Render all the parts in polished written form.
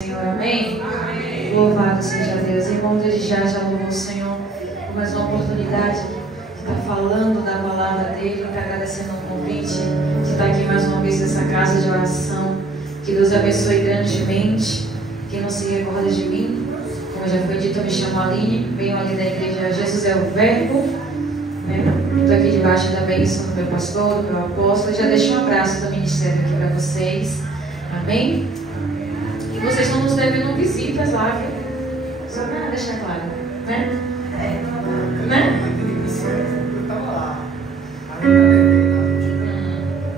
Senhor, amém? Amém. Louvado seja Deus. Irmão, desde já louvo o Senhor por mais uma oportunidade de estar falando da palavra dele, agradecendo o convite de estar aqui mais uma vez nessa casa de oração. Que Deus abençoe grandemente. Quem não se recorda de mim, como já foi dito, eu me chamo Aline, venho ali da igreja Jesus é o Verbo. Estou aqui debaixo da bênção do meu pastor, do meu apóstolo. Já deixo um abraço do ministério aqui para vocês. Amém? E vocês estão nos devendo visitas lá, viu? Só para deixar claro, né? Né? Eu estava lá.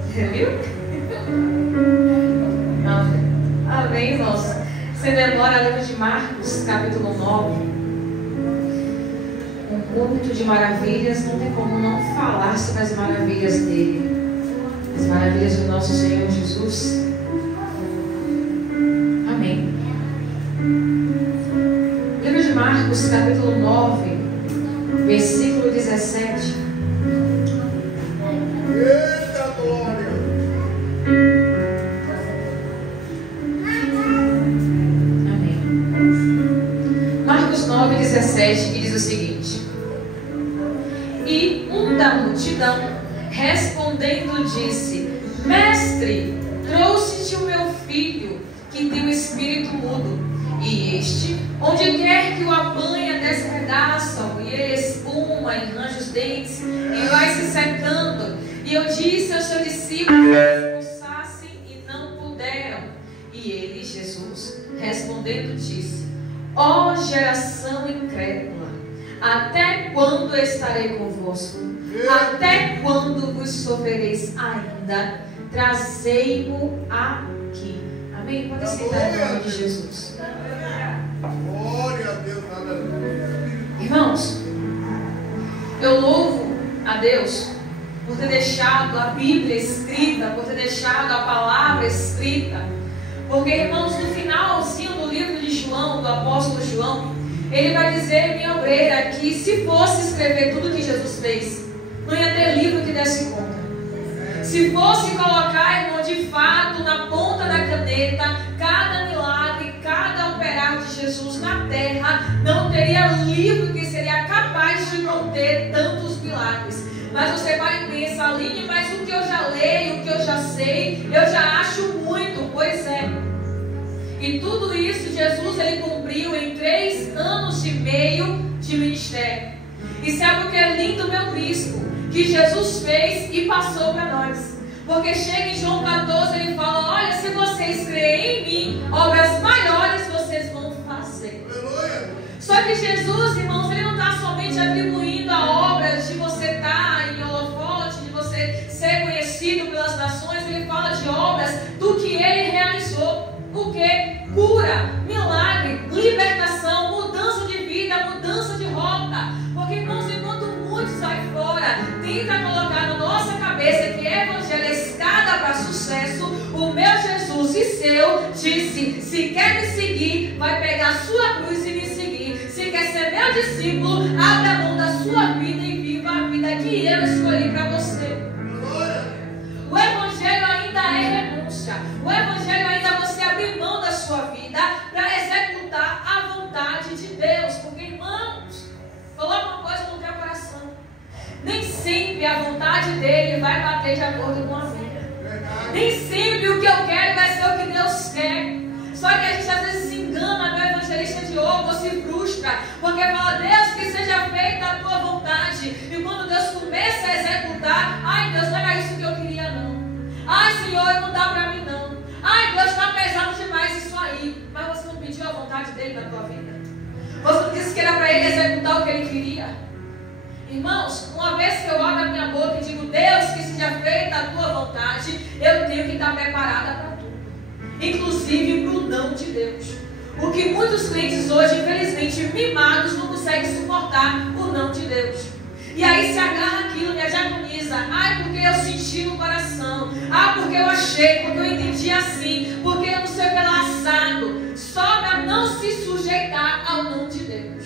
Você viu? Amém, irmãos. Sem demora, livro de Marcos, capítulo 9. Um culto de maravilhas, não tem como não falar sobre as maravilhas dele. As maravilhas do nosso Senhor Jesus. Amém. Livro de Marcos, capítulo 9, versículo 17. Eita glória! Amém. Marcos 9, 17, que diz o seguinte: E um da multidão, respondendo, disse: Mestre, trouxe-te o meu filho, que tem o espírito mudo, e este, onde quer que o apanha, despedaçam, e ele espuma e range os dentes, e vai se secando. E eu disse aos seus discípulos que expulsassem, e não puderam. E ele, Jesus, respondendo, disse: Ó geração incrédula, até quando estarei convosco? Até quando vos sofrereis ainda? Trazei-mo aqui. Amém? Pode sentar em nome de Jesus. Glória a Deus, aleluia. Irmãos, eu louvo a Deus por ter deixado a Bíblia escrita, por ter deixado a palavra escrita. Porque, irmãos, no finalzinho do livro de João, do apóstolo João, ele vai dizer, minha obreira, que se fosse escrever tudo que Jesus fez, não ia ter livro que desse conta. Se fosse colocar, irmão, de fato, na ponta da caneta, cada milagre, cada operar de Jesus na terra, não teria livro que seria capaz de conter tantos milagres. Mas você vai e pensa, Aline, mas o que eu já leio, o que eu já sei, eu já acho muito. Pois é. E tudo isso Jesus ele cumpriu em 3 anos e meio de ministério. E sabe o que é lindo, meu bispo? Que Jesus fez e passou para nós. Porque chega em João 14, ele fala, olha, se vocês creem em mim, obras maiores vocês vão fazer. Aleluia. Só que Jesus, irmãos, ele não está somente atribuindo a obra de você estar em holofote, de você ser conhecido pelas nações. Ele fala de obras do que ele realizou. O que? Cura, milagre, libertação, mudança de vida, mudança de rota. Porque, irmãos, enquanto muitos aí fora tentam colocar na nossa cabeça que evangelho é escada para sucesso, o meu Jesus e seu disse, se quer me seguir, vai pegar a sua cruz e me seguir. Se quer ser meu discípulo, abra a mão da sua vida e viva a vida que eu escolhi para você. O evangelho ainda é renúncia. O evangelho ainda é você abrir mão da sua vida para executar a vontade de Deus. Porque, irmãos, coloca uma coisa no teu coração. Nem sempre a vontade dele vai bater de acordo com a minha. Nem sempre o que eu quero vai ser o que Deus quer. Só que a gente às vezes se engana, meu evangelista de ouro, ou se frustra, porque fala, Deus, que seja feita a tua vontade. E quando Deus começa a executar, ai Deus, não era isso que eu queria não. Ai Senhor, não dá pra mim não. Ai Deus, está pesado demais isso aí. Mas você não pediu a vontade dele na tua vida. Você não disse que era para ele executar o que ele queria. Irmãos, uma vez que eu abro a minha boca e digo, Deus, que seja feita a tua vontade, eu tenho que estar preparada para tudo. Inclusive para o não de Deus. O que muitos crentes hoje, infelizmente, mimados, não conseguem suportar o não de Deus. E aí se agarra aquilo, me agoniza. Ai, porque eu senti no coração. Ah, porque eu achei, porque eu entendi assim. Porque eu não sei o que era assado. Só para não se sujeitar ao não de Deus.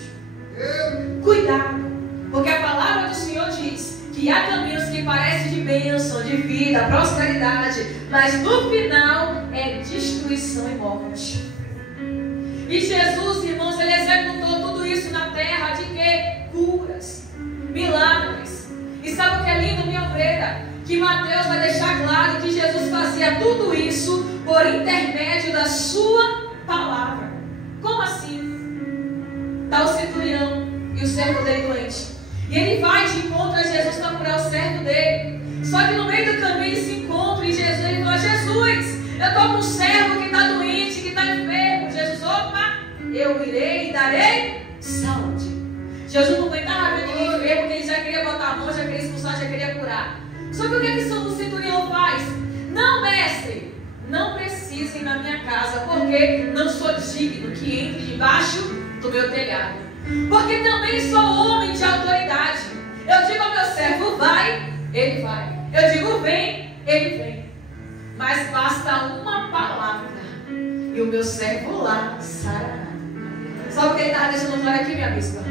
Cuidado. Porque a palavra do Senhor diz que há caminhos que parecem de bênção, de vida, prosperidade, mas no final é destruição e morte. E Jesus, irmãos, ele executou tudo isso na terra de quê? Curas, milagres. E sabe o que é lindo, minha ovelha? Que Mateus vai deixar claro que Jesus fazia tudo isso por intermédio da sua palavra. Como assim? Está o centurião e o servo dele doente. E ele vai de encontro a Jesus para curar o servo dele. Só que no meio do caminho eles se encontram e Jesus, ele fala: Jesus, eu estou com um servo que está doente, que está enfermo. Jesus, opa, eu irei e darei saúde. Jesus não aguentava ver ninguém enfermo, porque ele já queria botar a mão, já queria expulsar, já queria curar. Só que o que o centurião faz? Não, mestre, não precisem na minha casa, porque não sou digno que entre debaixo do meu telhado. Porque também sou homem de autoridade. Eu digo ao meu servo, vai, ele vai. Eu digo, vem, ele vem. Mas basta uma palavra e o meu servo lá sarará. Sabe o que ele estava deixando claro aqui, minha bispa?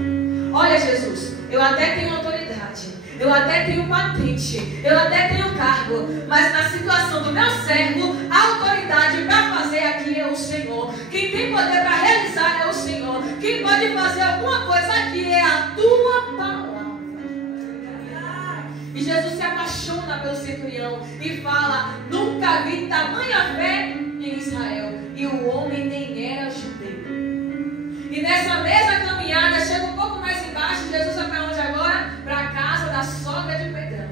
Olha, Jesus, eu até tenho autoridade, eu até tenho patente, eu até tenho cargo, mas na situação do meu servo, a autoridade para fazer aqui é o Senhor. Quem tem poder para realizar é o Senhor. Quem pode fazer alguma coisa aqui é a tua palavra. E Jesus se apaixona pelo centurião e fala: nunca vi tamanha fé em Israel. E o homem nem era judeu. E nessa mesma caminhada, chega um pouco mais embaixo, Jesus vai para onde agora? Para a casa da sogra de Pedrão.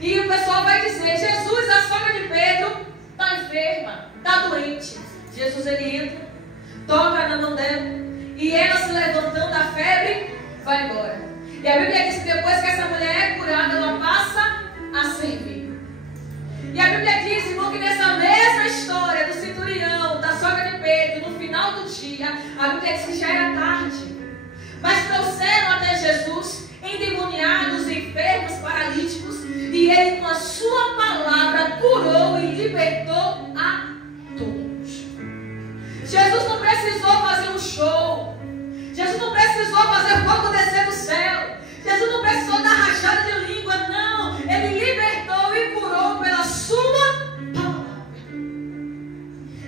E o pessoal vai dizer: Jesus, a sogra de Pedro está enferma, está doente. Jesus, ele entra, toca na mão dela, e ela, se levantando da febre, vai embora. E a Bíblia diz que depois que essa mulher é curada, ela passa a servir. E a Bíblia diz, irmão, que nessa mesma história do centurião, da sogra de Pedro, no final do dia, a Bíblia diz que já era tarde. Mas trouxeram até Jesus endemoniados, enfermos, paralíticos, e ele, com a sua palavra, curou e libertou a todos. Jesus não precisou fazer um show. Jesus não precisou fazer fogo descer do céu. Jesus não precisou dar rachada de língua, não. Ele libertou e curou pela sua palavra.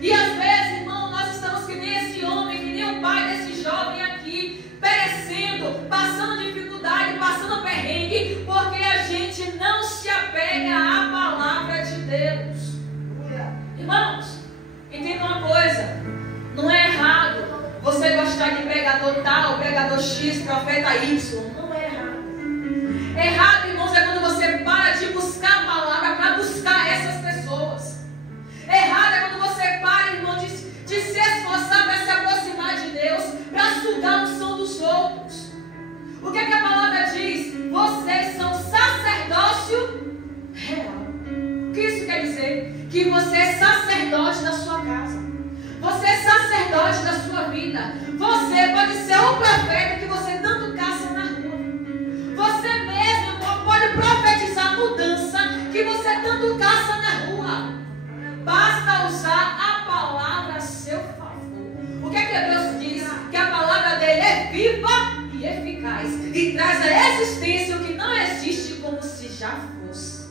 E às vezes, irmão, nós estamos que nem esse homem, que nem o pai desse jovem aqui, perecendo, passando dificuldade, passando perrengue, porque a gente não se apega à palavra de Deus. Irmãos, entenda uma coisa: não é errado você gostar de pregador tal, pregador X, profeta Y. Não é errado. Errado, irmãos, é quando você para de buscar a palavra para buscar essas pessoas. Errado é quando você para, irmão, de se esforçar para se aproximar de Deus, para sugar a unção dos outros. O que é que a palavra diz? Vocês são sacerdócio real. O que isso quer dizer? Que você é sacerdote da sua casa. Você é sacerdote da sua vida. Você pode ser o profeta que você tanto caça na rua. Você mesmo pode profetizar a mudança que você tanto caça na rua. Basta usar a palavra a seu favor. O que é que Deus diz? Que a palavra dele é viva e eficaz e traz à existência o que não existe como se já fosse.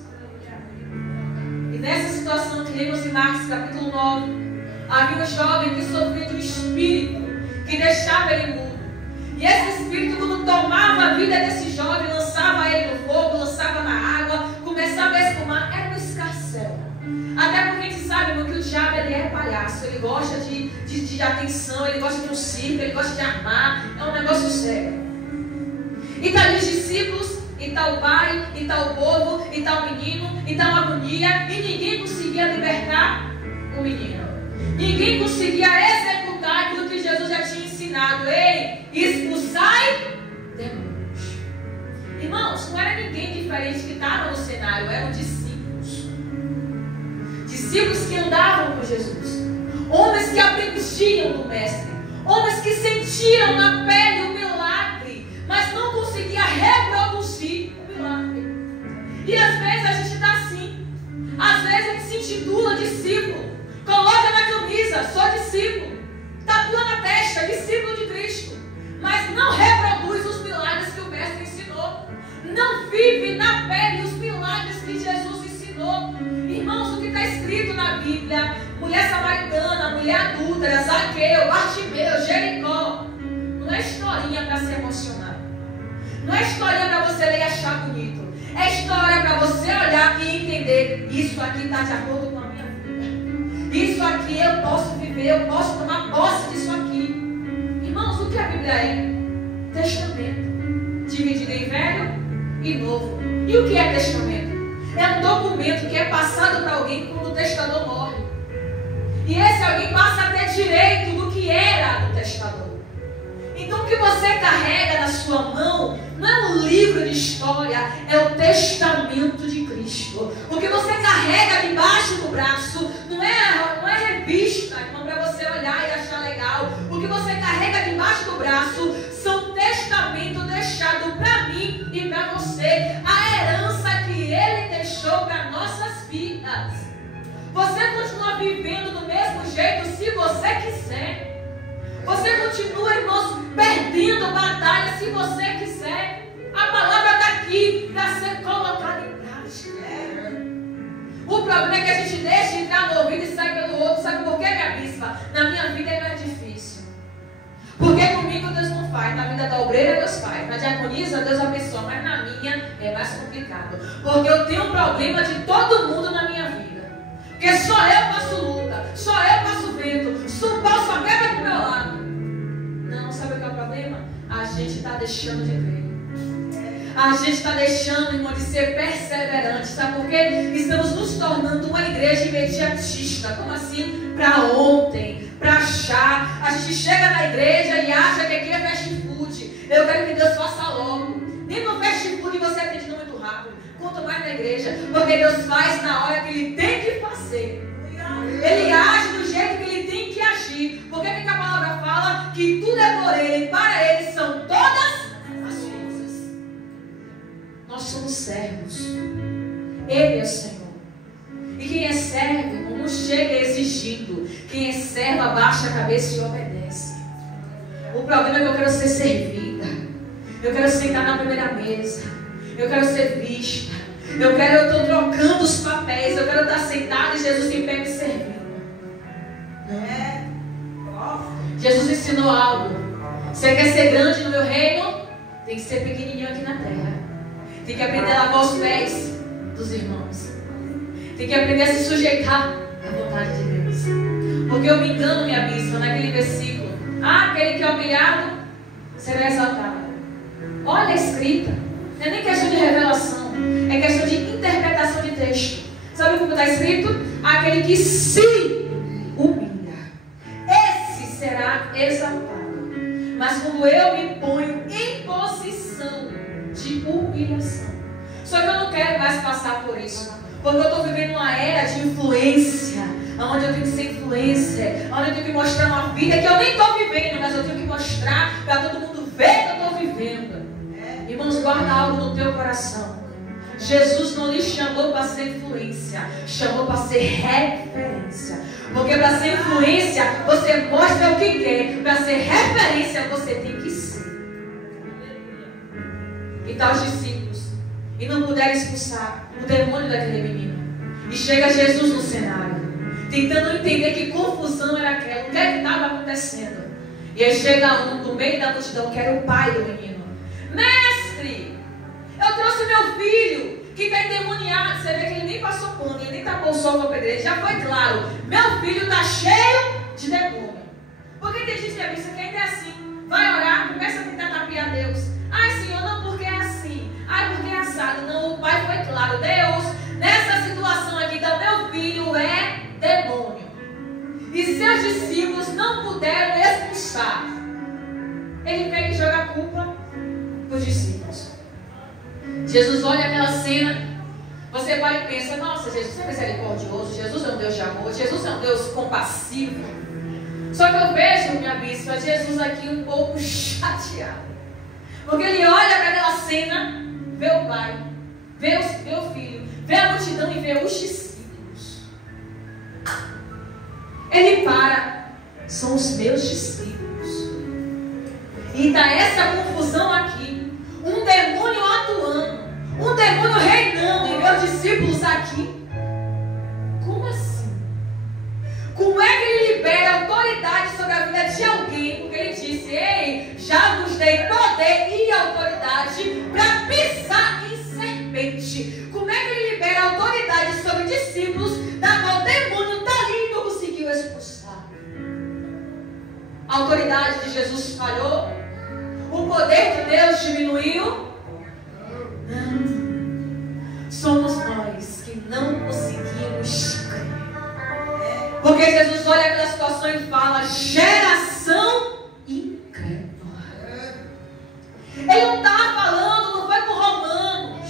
E nessa situação que lemos em Marcos capítulo 9, havia um jovem que sofria de um espírito que deixava ele mudo. E esse espírito, quando tomava a vida desse jovem, lançava ele no fogo, lançava na água, começava a espumar. Era um escarcéu. Até porque a gente sabe, irmão, que o diabo ele é palhaço. Ele gosta de atenção, ele gosta de um circo, ele gosta de armar. É um negócio sério. E tá ali os discípulos, e tá o pai, e tá o povo, e tá o menino, e tá uma agonia, e ninguém conseguia libertar o menino. Ninguém conseguia executar aquilo que Jesus já tinha ensinado. Ei, expulsai demônios. Irmãos, não era ninguém diferente que estava no cenário, eram discípulos. Discípulos que andavam com Jesus. Homens que aprendiam do Mestre. Homens que sentiram na pele o milagre, mas não conseguiam reproduzir o milagre. E às vezes a gente está assim. Às vezes a gente se intitula discípulo. Coloca na camisa, sou discípulo. Tatua na testa, discípulo de Cristo. Mas não reproduz os milagres que o Mestre ensinou. Não vive na pele os milagres que Jesus ensinou. Irmãos, o que está escrito na Bíblia: mulher samaritana, mulher adúltera, Zaqueu, emocionar. Não é história para você ler e achar bonito. É história para você olhar e entender: isso aqui está de acordo com a minha vida. Isso aqui eu posso viver, eu posso tomar posse disso aqui. Irmãos, o que a Bíblia é? Testamento. Dividido em velho e novo. E o que é testamento? É um documento que é passado para alguém quando o testador morre. E esse alguém passa a ter direito do que era do testador. Então o que você carrega na sua mão não é um livro de história, é o testamento de Cristo. O que você carrega debaixo do braço não é revista, irmão, para você olhar e achar legal. O que você carrega debaixo do braço são testamentos deixados para mim e para você. A herança que Ele deixou para nossas vidas. Você continua vivendo do mesmo jeito se você quiser. Você continua, irmãos, perdendo batalha se você quiser. A palavra está aqui para ser colocada em prática. O problema é que a gente deixa entrar no ouvido e sai pelo outro. Sabe por quê, minha bispa? Na minha vida é mais difícil. Porque comigo Deus não faz. Na vida da obreira Deus faz. Na diaconisa Deus abençoa. Mas na minha é mais complicado. Porque eu tenho um problema de todo mundo na minha vida. Porque só eu passo luta. Só eu passo vento. O pau só quebra pro meu lado. Não, sabe o que é o problema? A gente está deixando de crer. A gente está deixando, irmão, de ser perseverante. Sabe por quê? Estamos nos tornando uma igreja imediatista. Como assim? Para ontem, para achar. A gente chega na igreja e acha que aqui é fast food. Eu quero que Deus faça logo. Nem no fast food você atende muito rápido. Quanto mais na igreja. Porque Deus faz na hora que Ele tem que fazer. Ele age do jeito que Ele tem que agir. Porque a palavra fala que tudo é por Ele, para Ele são todas as coisas. Nós somos servos. Ele é o Senhor. E quem é servo não chega exigindo. Quem é servo abaixa a cabeça e obedece. O problema é que eu quero ser servida. Eu quero sentar na primeira mesa. Eu quero ser vista. Eu estou trocando os papéis. Eu quero estar sentado e Jesus em pé me servindo. Jesus ensinou algo. Você quer ser grande no meu reino? Tem que ser pequenininho aqui na terra. Tem que aprender a lavar os pés dos irmãos. Tem que aprender a se sujeitar à vontade de Deus. Porque eu me engano, minha bispa, naquele versículo. Aquele que é humilhado será exaltado. Olha a escrita. Não é nem questão de revelação. É questão de interpretação de texto. Sabe como está escrito? Aquele que se humilha, esse será exaltado. Mas quando eu me ponho em posição de humilhação. Só que eu não quero mais passar por isso. Porque eu estou vivendo uma era de influência. Onde eu tenho que ser influência. Onde eu tenho que mostrar uma vida que eu nem estou vivendo. Mas eu tenho que mostrar para todo mundo ver que eu estou vivendo. Irmãos, guarda algo no teu coração. Jesus não lhe chamou para ser influência. Chamou para ser referência. Porque para ser influência, você mostra o que quer. Para ser referência, você tem que ser. E tá os discípulos. E não puderam expulsar o demônio daquele menino. E chega Jesus no cenário. Tentando entender que confusão era aquela. O que é que estava acontecendo? E aí chega um do meio da multidão, que era o pai do menino. Mestre, eu trouxe meu filho que está endemoniado. Você vê que ele nem passou pano, ele nem tapou o sol com a pedreira. Já foi claro, meu filho está cheio de demônio. Porque tem gente que é vista que ainda é assim. Vai orar, começa a tentar tapiar Deus. Ai, Senhor, não, porque é assim. Ai, porque é assado. Não, o pai foi claro. Deus, nessa situação aqui, do meu filho é demônio. E seus discípulos não puderam expulsar. Ele pega e joga a culpa os discípulos. Jesus olha aquela cena. Você para e pensa: nossa, Jesus é misericordioso. Jesus é um Deus de amor. Jesus é um Deus compassivo. Só que eu vejo, minha bispa, Jesus aqui um pouco chateado. Porque ele olha para aquela cena, vê o pai, vê o filho, vê a multidão e vê os discípulos. Ele para: são os meus discípulos. E está essa confusão aqui. Um demônio atuando. Um demônio reinando. E meus discípulos aqui. Como assim? Como é que ele libera autoridade sobre a vida de alguém? Porque ele disse: ei, já vos dei todo poder e autoridade para pisar em serpente. Como é que ele libera autoridade sobre discípulos da qual o demônio dali não conseguiu expulsar? A autoridade de Jesus falhou? O poder de Deus diminuiu? Não. Somos nós que não conseguimos crer. Porque Jesus olha aquela situação e fala: geração incrédula. Ele não estava falando, não foi com Romanos.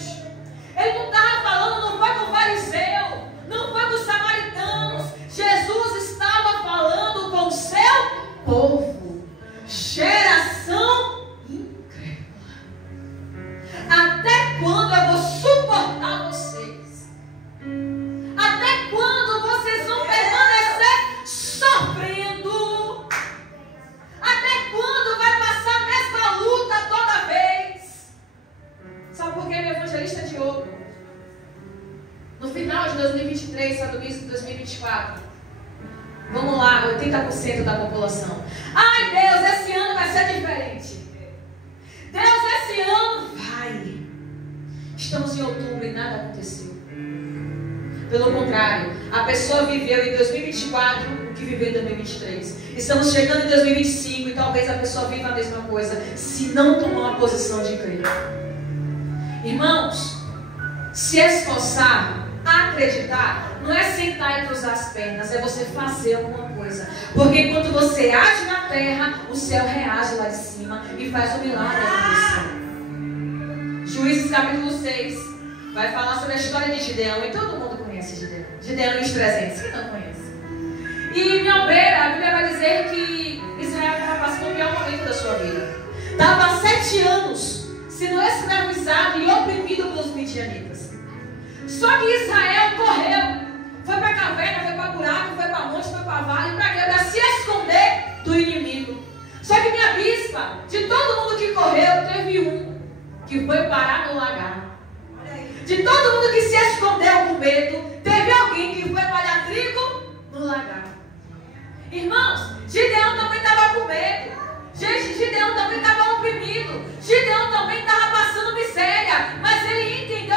Ele não estava falando, não foi com fariseu. Não foi com os samaritanos. Jesus estava falando com o seu povo. Geração incrédula. Até quando eu vou suportar vocês? Até quando vocês vão permanecer sofrendo? Até quando vai passar a mesma luta toda vez? Sabe por que meu evangelista Diogo, no final de 2023, para o início de 2024, vamos lá, 80% da população: ai Deus, esse ano vai ser diferente. Deus, esse ano vai. Estamos em outubro e nada aconteceu. Pelo contrário, a pessoa viveu em 2024 o que viveu em 2023. Estamos chegando em 2025 e talvez a pessoa viva a mesma coisa, se não tomar uma posição de crer. Irmãos, se esforçar, acreditar, não é sentar e cruzar as pernas, é você fazer alguma coisa. Porque enquanto você age na terra, o céu reage lá de cima e faz o milagre acontecer. Juízes capítulo 6 vai falar sobre a história de Gideão, e todo mundo conhece Gideão. Gideão e os 300, quem não conhece? E minha obreira, a Bíblia vai dizer que Israel estava passando o pior momento da sua vida. Estava há 7 anos sendo escravizado e oprimido pelos midianitas. Só que Israel correu, foi para a caverna, foi para buraco, foi para monte, foi para vale, para se esconder do inimigo. Só que minha bispa, de todo mundo que correu, teve um que foi parar no lagar. De todo mundo que se escondeu com medo, teve alguém que foi malhar trigo no lagar. Irmãos, Gideão também estava com medo. Gente, Gideão também estava oprimido. Gideão também